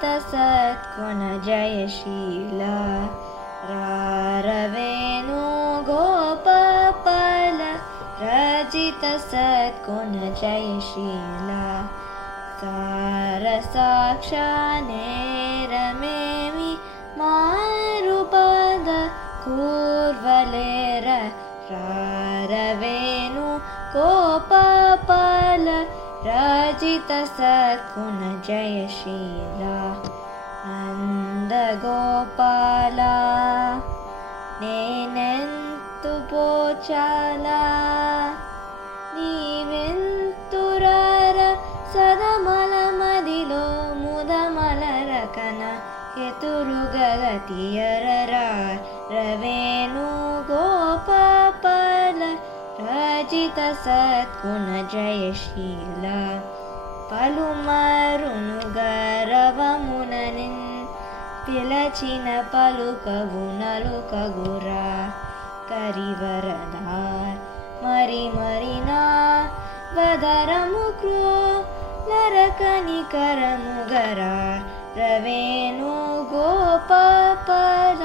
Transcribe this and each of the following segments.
रजित सद्गुण जयशीला रारवेणु गोपाल रजित सद्गुण जयशीला सारसाक्षानेरमेमि मारुपाद कूर्वलेर रारवेणु गोपाल रजित सद्गुण जयशीला नंद गोपाला नेनेंतु पोचाला नीवेंतुरार सदमल मदिलो मुदमलरकन केतुरुगगतियरर रवेणु गोपाल रजित सद्गुण जयशीला पलुमरुनु गरवमुननिन् पिलचिन पलुकवु नलुकगुरा करिवरदा मरि मरिना वदरमुक्रो लरकनिकरमुगरा रवेणु गोपाल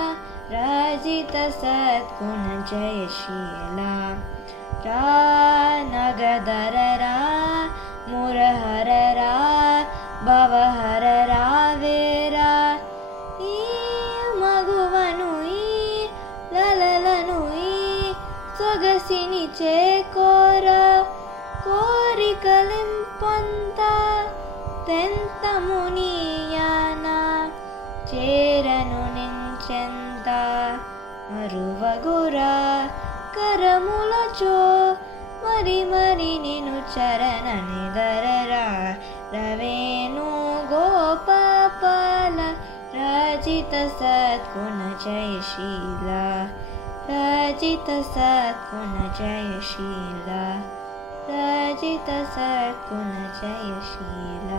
रजित सद्गुण जयशीला नगदररा मुरहररा भवहररा ವೇರಾ ಈ ಮಗುವನು ಈ ಲಲಲನು ಈ ಸೊಗಸಿನಿ ಚೇಕೋರ ಕೋರಿಕಲಿಂಪೊಂತ ತೆಂತ ಮುನಿಯಾನ చేరను నించెంత మరువగుర కరములచో మరి మరి నిను చరణ నిదరరా రవేణు గోపాల రజిత సద్గుణ జయశీల రజిత సద్గుణ జయశీల రజిత సద్గుణ జయశీల